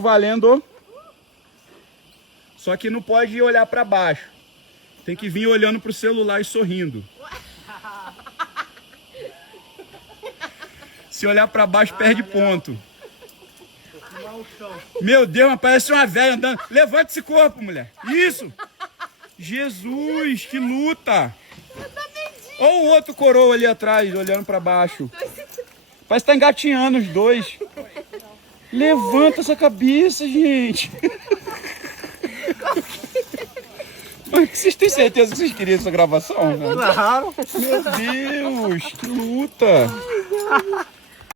Valendo. Só que não pode olhar para baixo. Tem que vir olhando pro celular e sorrindo. Se olhar para baixo, perde ponto. Meu Deus, mas parece uma velha andando. Levanta esse corpo, mulher. Isso. Jesus, que luta. Olha o outro coroa ali atrás, olhando para baixo. Parece que tá engatinhando os dois. Levanta essa cabeça, gente. Mas vocês têm certeza que vocês queriam essa gravação? Né? Claro. Meu Deus, que luta.